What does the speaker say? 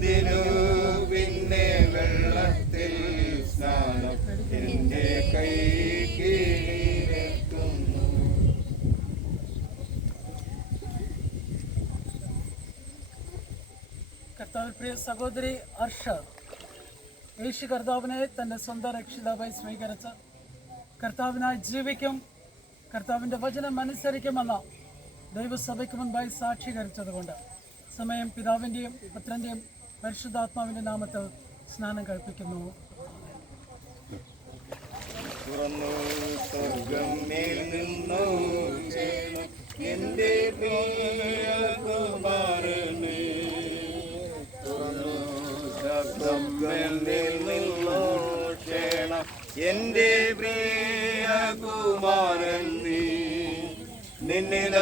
എന്തിനു പിന്നെ വെള്ളത്തിൽ സ്നാനം എന്റെ കൈ കീഴിലെത്തുന്നു. കർത്താവിൽ പ്രിയ സഹോദരി അർഷ യേശു കർത്താവിനെ തൻ്റെ സ്വന്തം രക്ഷിതാവായി സ്വീകരിച്ച കർത്താവിനായി ജീവിക്കും, കർത്താവിൻ്റെ വചനം അനുസരിക്കുമെന്ന ദൈവസഭയ്ക്ക് മുൻപായി സാക്ഷീകരിച്ചതുകൊണ്ട് സമയം പിതാവിൻ്റെയും പുത്രൻ്റെയും പരിശുദ്ധാത്മാവിൻ്റെ നാമത്തിൽ സ്നാനം കഴിപ്പിക്കുന്നു. തുറന്നു സ്വർഗം മേൽ നിന്നു എന്റെ പ്രിയകുമാരനെ, തുറന്നു സ്വർഗം മേൽ നിന്നു ക്ഷേണം എന്റെ പ്രിയകുമാരൻ നീ, നിന്നില